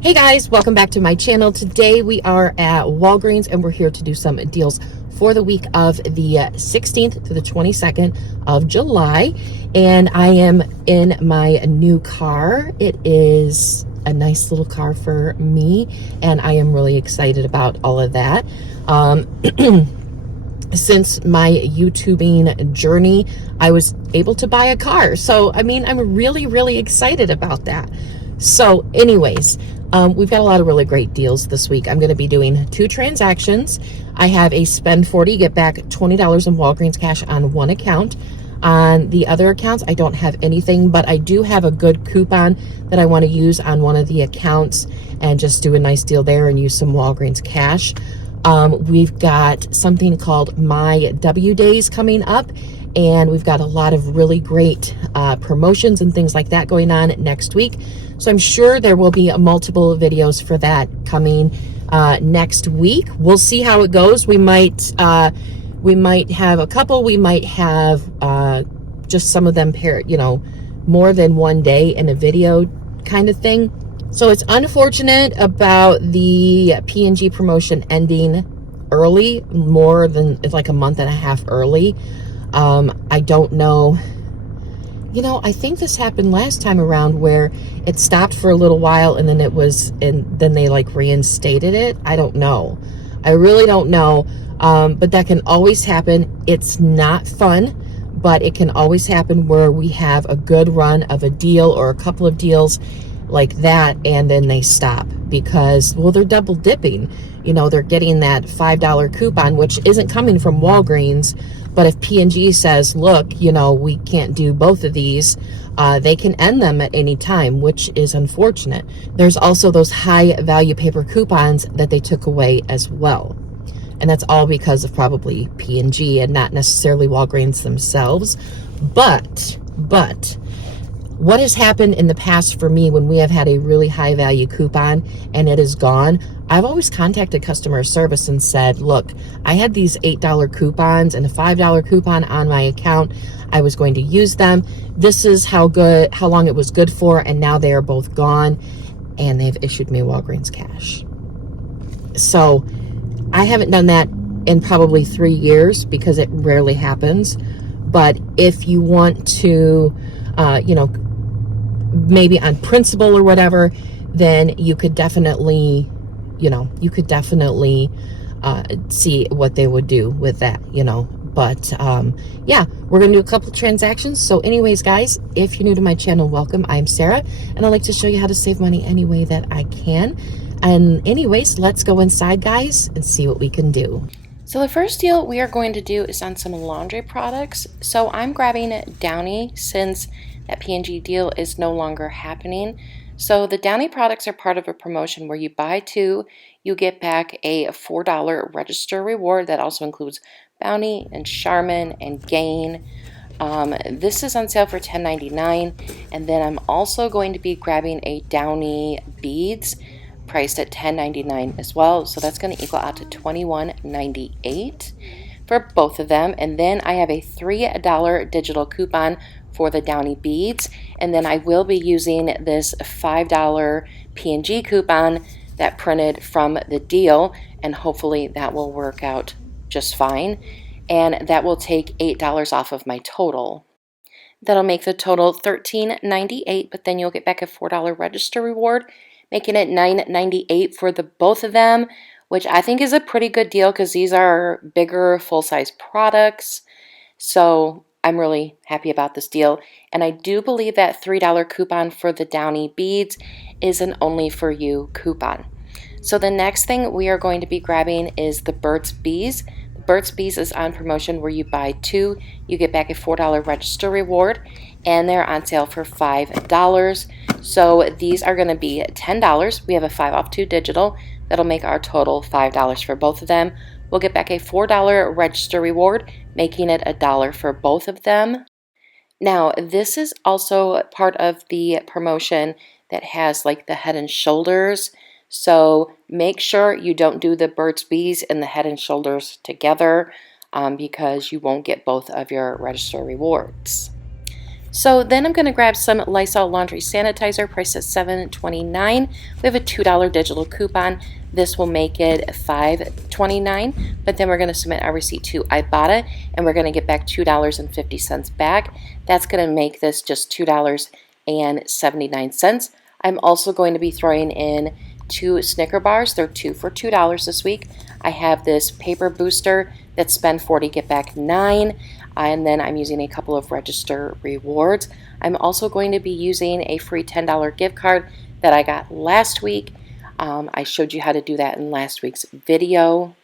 Hey guys, welcome back to my channel. Today we are at Walgreens and we're here to do some deals for the week of the 16th to the 22nd of July. And I am in my new car. It is a nice little car for me and I am really excited about all of that. Since my YouTubing journey, I was able to buy a car. So, I mean, I'm really excited about that. So anyways, we've got a lot of really great deals this week. I'm going to be doing 2 transactions. I have a spend 40, get back $20 in Walgreens cash on one account. On the other accounts, I don't have anything, but I do have a good coupon that I want to use on one of the accounts and just do a nice deal there and use some Walgreens cash. We've got something called My W Days coming up, and we've got a lot of really great promotions and things like that going on next week. So I'm sure there will be multiple videos for that coming next week. We'll see how it goes. We might have a couple. We might have just some of them paired, more than one day in a video kind of thing. So it's unfortunate about the P&G promotion ending early, more than it's like a month and a half early. I don't know. I think this happened last time around where it stopped for a little while and then they like reinstated it. I don't know. I really don't know. But that can always happen. It's not fun, but it can always happen where we have a good run of a deal or a couple of deals like that, and then they stop because, well, they're double dipping. They're getting that $5 coupon, which isn't coming from Walgreens. But if P&G says, look, we can't do both of these, they can end them at any time, which is unfortunate. There's also those high value paper coupons that they took away as well. And that's all because of probably P&G and not necessarily Walgreens themselves. But what has happened in the past for me when we have had a really high value coupon and it is gone, I've always contacted customer service and said, look, I had these $8 coupons and a $5 coupon on my account. I was going to use them. This is how long it was good for, and now they are both gone, and they've issued me Walgreens cash. So I haven't done that in probably 3 years because it rarely happens. But if you want to, maybe on principle or whatever, then you could definitely, see what they would do with that, But yeah, we're going to do a couple transactions. So anyways, guys, if you're new to my channel, welcome. I'm Sarah, and I like to show you how to save money any way that I can. And anyways, let's go inside, guys, and see what we can do. So the first deal we are going to do is on some laundry products. So I'm grabbing Downy since that P&G deal is no longer happening. So the Downy products are part of a promotion where you buy 2, you get back a $4 register reward. That also includes Bounty and Charmin and Gain. This is on sale for $10.99, and then I'm also going to be grabbing a Downy beads priced at $10.99 as well, so that's going to equal out to $21.98 for both of them. And then I have a $3 digital coupon for the Downy beads, and then I will be using this $5 P&G coupon that printed from the deal, and hopefully that will work out just fine, and that will take $8 off of my total. That'll make the total $13.98, but then you'll get back a $4 register reward, making it $9.98 for the both of them, which I think is a pretty good deal because these are bigger full-size products. So I'm really happy about this deal. And I do believe that $3 coupon for the Downy beads is an only for you coupon. So the next thing we are going to be grabbing is the Burt's Bees. Burt's Bees is on promotion where you buy 2, you get back a $4 register reward, and they're on sale for $5. So these are going to be $10. We have a 5 off 2 digital. That'll make our total $5 for both of them. We'll get back a $4 register reward, making it $1 for both of them. Now, this is also part of the promotion that has like the Head and Shoulders. So make sure you don't do the Burt's Bees and the Head and Shoulders together because you won't get both of your register rewards. So then I'm going to grab some Lysol laundry sanitizer priced at $7.29. We have a $2 digital coupon. This will make it $5.29, but then we're going to submit our receipt to Ibotta, and we're going to get back $2.50 back. That's going to make this just $2.79. I'm also going to be throwing in 2 Snicker bars. They're 2 for $2 this week. I have this paper booster that's spend 40, get back 9. And then I'm using a couple of register rewards. I'm also going to be using a free $10 gift card that I got last week. I showed you how to do that in last week's video.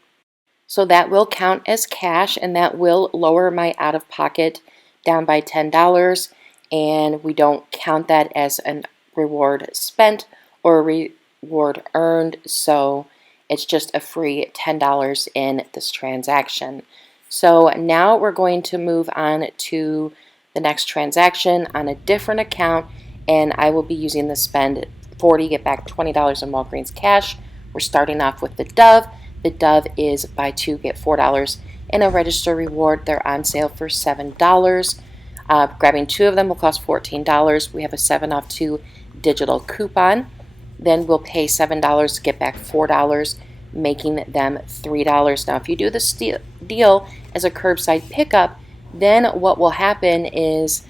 So that will count as cash, and that will lower my out-of-pocket down by $10. And we don't count that as a reward spent or a reward earned. So it's just a free $10 in this transaction. So now we're going to move on to the next transaction on a different account, and I will be using the spend 40, get back $20 in Walgreens cash. We're starting off with the Dove. The Dove is buy 2, get $4 in a register reward. They're on sale for $7. Grabbing 2 of them will cost $14. We have a 7 off 2 digital coupon. Then we'll pay $7 to get back $4, making them $3. Now, if you do this deal as a curbside pickup, then what will happen is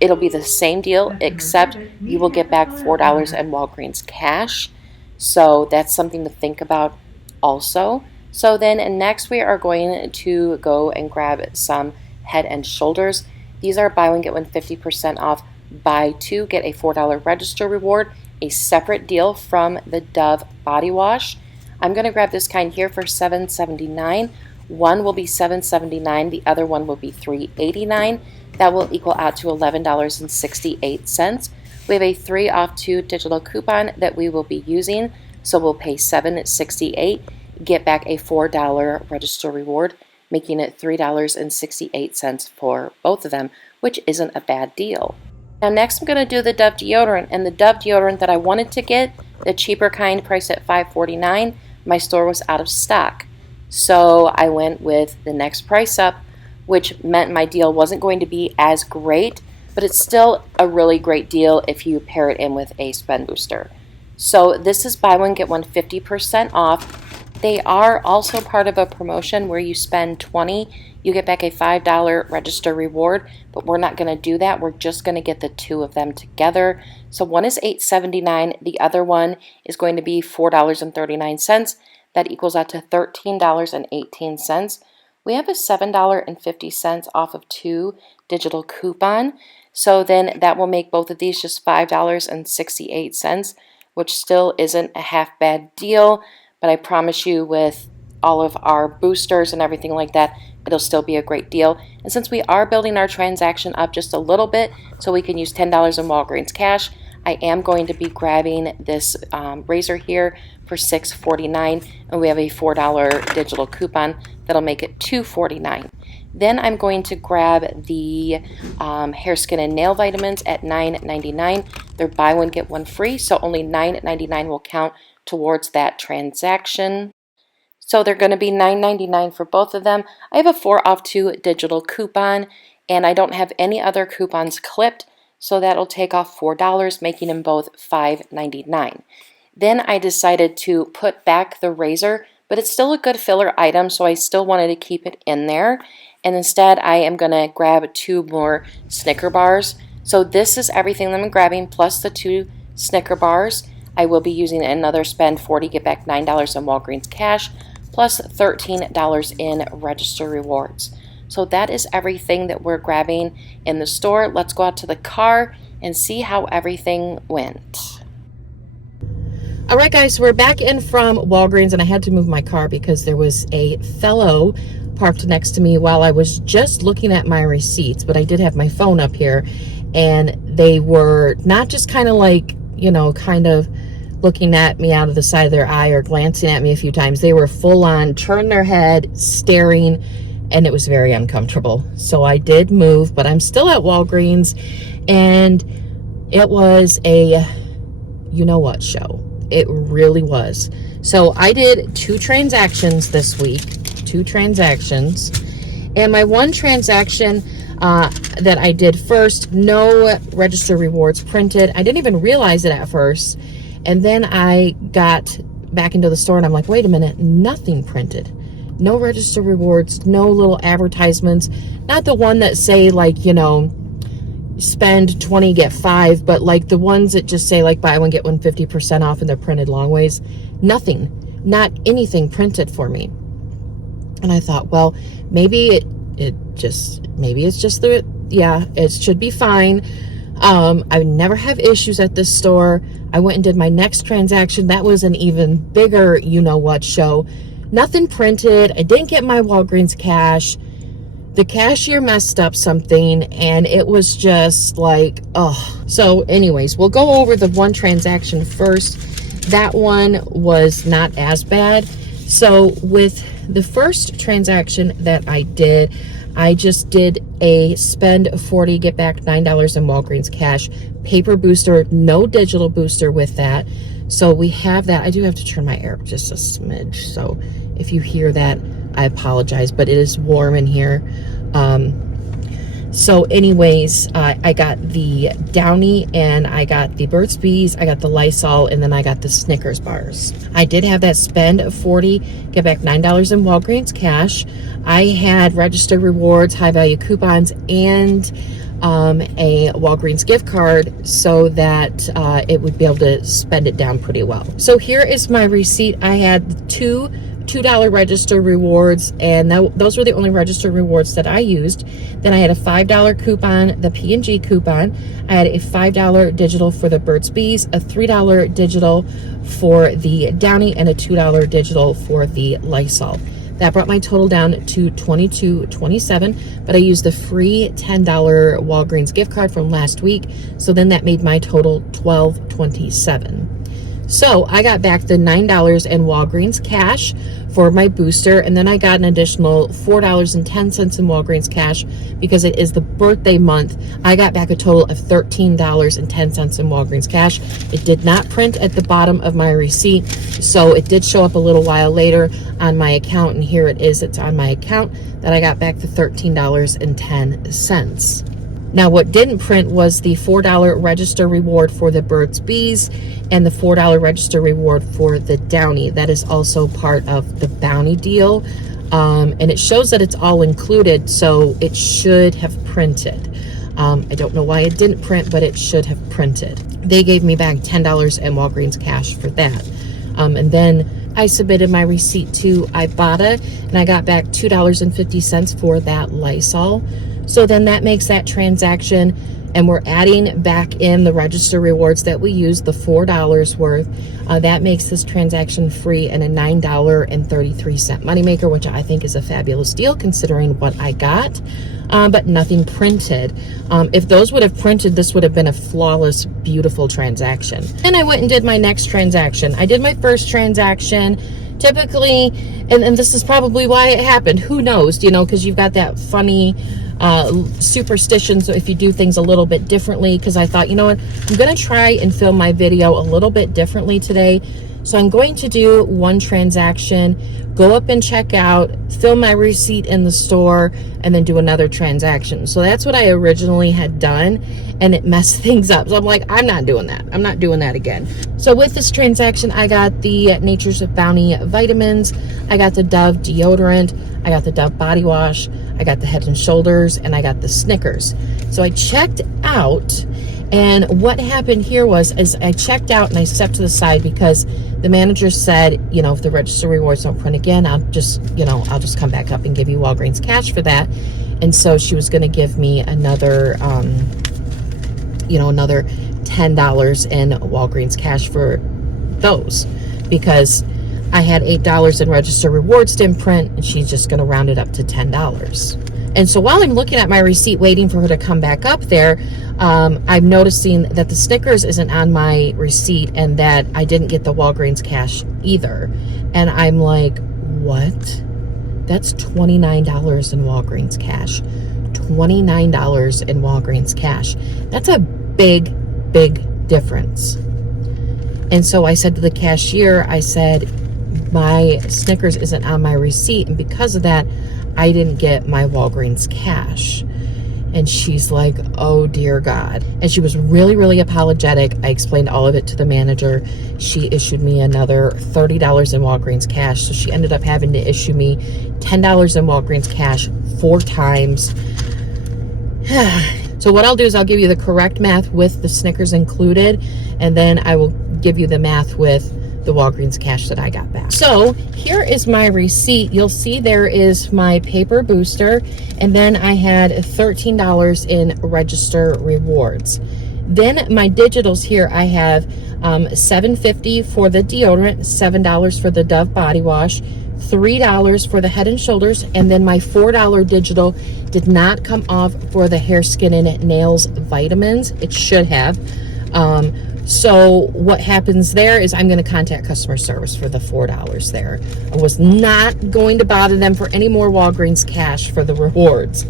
it'll be the same deal, except you will get back $4 in Walgreens cash. So that's something to think about also. So then next we are going to go and grab some Head and Shoulders. These are buy one, get one 50% off. Buy 2, get a $4 register reward, a separate deal from the Dove body wash. I'm going to grab this kind here for $7.79. One will be $7.79, the other one will be $3.89. That will equal out to $11.68. We have a 3 off 2 digital coupon that we will be using, so we'll pay $7.68, get back a $4 register reward, making it $3.68 for both of them, which isn't a bad deal. Now next I'm going to do the Dove deodorant, and the Dove deodorant that I wanted to get, the cheaper kind priced at $5.49, my store was out of stock. So I went with the next price up, which meant my deal wasn't going to be as great, but it's still a really great deal if you pair it in with a spend booster. So this is buy one, get one 50% off. They are also part of a promotion where you spend $20, you get back a $5 register reward, but we're not going to do that. We're just going to get the 2 of them together. So one is $8.79, the other one is going to be $4.39. That equals out to $13.18. We have a $7.50 off of 2 digital coupon. So then that will make both of these just $5.68, which still isn't a half bad deal. But I promise you, with all of our boosters and everything like that, it'll still be a great deal. And since we are building our transaction up just a little bit so we can use $10 in Walgreens cash, I am going to be grabbing this razor here for $6.49, and we have a $4 digital coupon that'll make it $2.49. Then I'm going to grab the hair, skin, and nail vitamins at $9.99. They're buy one, get one free, so only $9.99 will count towards that transaction. So they're going to be $9.99 for both of them. I have a 4 off 2 digital coupon, and I don't have any other coupons clipped, so that'll take off $4, making them both $5.99. Then I decided to put back the razor, but it's still a good filler item, so I still wanted to keep it in there. And instead, I am going to grab 2 more Snicker bars. So this is everything that I'm grabbing, plus the 2 Snicker bars. I will be using another spend 40, get back $9 in Walgreens cash, plus $13 in register rewards. So that is everything that we're grabbing in the store. Let's go out to the car and see how everything went. All right, guys, we're back in from Walgreens, and I had to move my car because there was a fellow parked next to me while I was just looking at my receipts, but I did have my phone up here, and they were not just kind of like, you know, kind of looking at me out of the side of their eye or glancing at me a few times. They were full on, turned their head, staring, and it was very uncomfortable. So I did move, but I'm still at Walgreens, and it was a you-know-what show. It really was. So I did 2 transactions this week, 2 transactions, And my one transaction that I did first, no register rewards printed. I didn't even realize it at first. And then I got back into the store and I'm like, wait a minute, nothing printed. No register rewards, no little advertisements. Not the one that say like, you know, spend 20, get 5, but like the ones that just say like buy one, get one 50% off and they're printed long ways. Nothing, not anything printed for me. And I thought, well, maybe maybe it's just it should be fine. I never have issues at this store. I went and did my next transaction. That was an even bigger, you know what, show. Nothing printed. I didn't get my Walgreens cash. The cashier messed up something and it was just like, oh. So anyways, we'll go over the one transaction first. That one was not as bad. So with the first transaction that I did, I just did a spend 40, get back $9 in Walgreens cash, paper booster, no digital booster with that. So we have that. I do have to turn my air up just a smidge. So if you hear that, I apologize, but it is warm in here. So anyways, I got the Downy and I got the Burt's Bees, I got the Lysol, and then I got the Snickers bars. I did have that spend 40, get back $9 in Walgreens cash. I had registered rewards, high value coupons, and a Walgreens gift card so that it would be able to spend it down pretty well. So here is my receipt. I had two $2 register rewards, and those were the only register rewards that I used. Then I had a $5 coupon, the P&G coupon. I had a $5 digital for the Burt's Bees, a $3 digital for the Downy, and a $2 digital for the Lysol. That brought my total down to $22.27, but I used the free $10 Walgreens gift card from last week, so then that made my total $12.27. So I got back the $9 in Walgreens cash for my booster, and then I got an additional $4.10 in Walgreens cash because it is the birthday month. I got back a total of $13.10 in Walgreens cash. It did not print at the bottom of my receipt, so it did show up a little while later on my account, and here it is. It's on my account that I got back the $13.10. Now, what didn't print was the $4 register reward for the Burt's Bees and the $4 register reward for the Downy. That is also part of the bounty deal. And it shows that it's all included, so it should have printed. I don't know why it didn't print, but it should have printed. They gave me back $10 in Walgreens cash for that. And then I submitted my receipt to Ibotta, and I got back $2.50 for that Lysol. So then that makes that transaction, and we're adding back in the register rewards that we used, the $4 worth. That makes this transaction free and a $9.33 moneymaker, which I think is a fabulous deal considering what I got, but nothing printed. If those would have printed, this would have been a flawless, beautiful transaction. Then I went and did my next transaction. I did my first transaction. Typically, and this is probably why it happened, who knows, you know, because you've got that funny superstition, so if you do things a little bit differently, because I thought, you know what, I'm going to try and film my video a little bit differently today. So I'm going to do one transaction, go up and check out, film my receipt in the store, and then do another transaction. So that's what I originally had done, and it messed things up. So I'm like, I'm not doing that. I'm not doing that again. So with this transaction, I got the Nature's Bounty vitamins, I got the Dove deodorant, I got the Dove body wash, I got the Head and Shoulders, and I got the Snickers. So I checked out, and what happened here was I checked out and I stepped to the side because the manager said, you know, if the register rewards don't print again, I'll just come back up and give you Walgreens cash for that. And so she was going to give me another, another $10 in Walgreens cash for those, because I had $8 in register rewards didn't print, and she's just going to round it up to $10. And so while I'm looking at my receipt waiting for her to come back up there, I'm noticing that the Snickers isn't on my receipt and that I didn't get the Walgreens cash either. And I'm like, what? That's $29 in Walgreens cash. $29 in Walgreens cash. That's a big, big difference. And so I said to the cashier, I said, my Snickers isn't on my receipt, and because of that, I didn't get my Walgreens cash. And she's like, oh dear God. And she was really, really apologetic. I explained all of it to the manager. She issued me another $30 in Walgreens cash. So she ended up having to issue me $10 in Walgreens cash 4 times. So what I'll do is I'll give you the correct math with the Snickers included, and then I will give you the math with the Walgreens cash that I got back. So here is my receipt. You'll see there is my paper booster, and then I had $13 in register rewards. Then my digitals here, I have $7.50 for the deodorant, $7 for the Dove body wash, $3 for the Head and Shoulders, and then my $4 digital did not come off for the hair, skin, and nails vitamins. It should have. So what happens there is I'm going to contact customer service for the $4 there. I was not going to bother them for any more Walgreens cash for the rewards.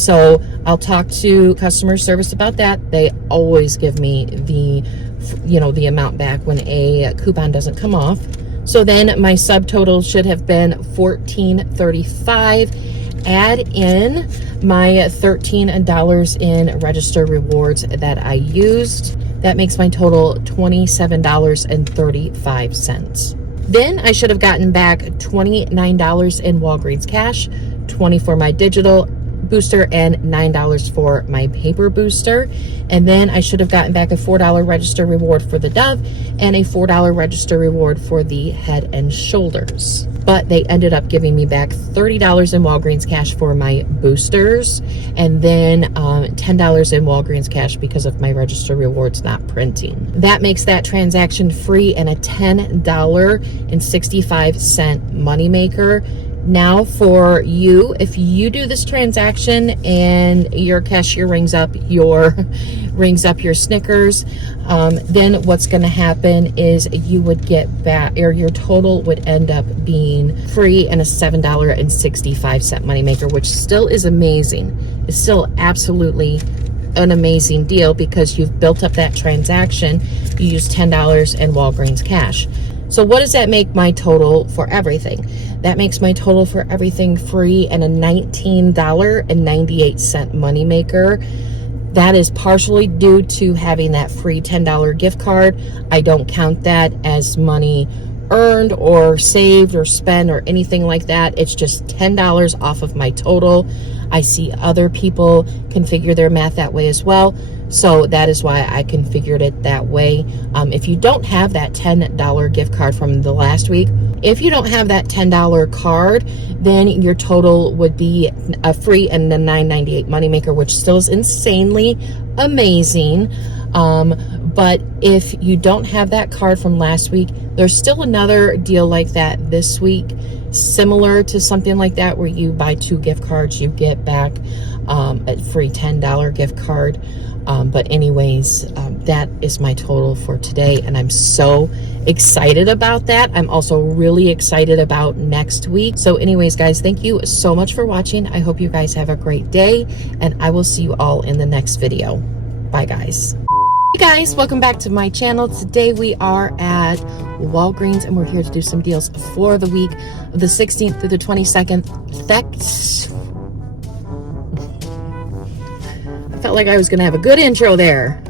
So I'll talk to customer service about that. They always give me the, the amount back when a coupon doesn't come off. So then my subtotal should have been $14.35. Add in my $13 in register rewards that I used. That makes my total $27.35. Then I should have gotten back $29 in Walgreens cash, $20 for my digital booster, and $9 for my paper booster. And then I should have gotten back a $4 register reward for the Dove and a $4 register reward for the Head and Shoulders. But they ended up giving me back $30 in Walgreens cash for my boosters, and then $10 in Walgreens cash because of my register rewards not printing. That makes that transaction free and a $10.65 moneymaker. Now for you, if you do this transaction and your cashier rings up your Snickers, then what's going to happen is you would get back, or your total would end up being free and a $7.65 moneymaker, which still is amazing. It's still absolutely an amazing deal because you've built up that transaction. You use $10 in Walgreens cash. So what does that make my total for everything? That makes my total for everything free and a $19.98 moneymaker. That is partially due to having that free $10 gift card. I don't count that as money earned or saved or spent or anything like that. It's just $10 off of my total. I see other people configure their math that way as well. So that is why I configured it that way. If you don't have that $10 gift card from the last week, if you don't have that $10 card, then your total would be a free and a $9.98 moneymaker, which still is insanely amazing. But if you don't have that card from last week, there's still another deal like that this week, similar to something like that, where you buy 2 gift cards, you get back a free $10 gift card. But anyways, that is my total for today, and I'm so excited about that. I'm also really excited about next week. So anyways, guys, thank you so much for watching. I hope you guys have a great day, and I will see you all in the next video. Bye, guys. Hey guys, welcome back to my channel. Today we are at Walgreens, and we're here to do some deals for the week of the 16th through the 22nd. I felt like I was gonna have a good intro there.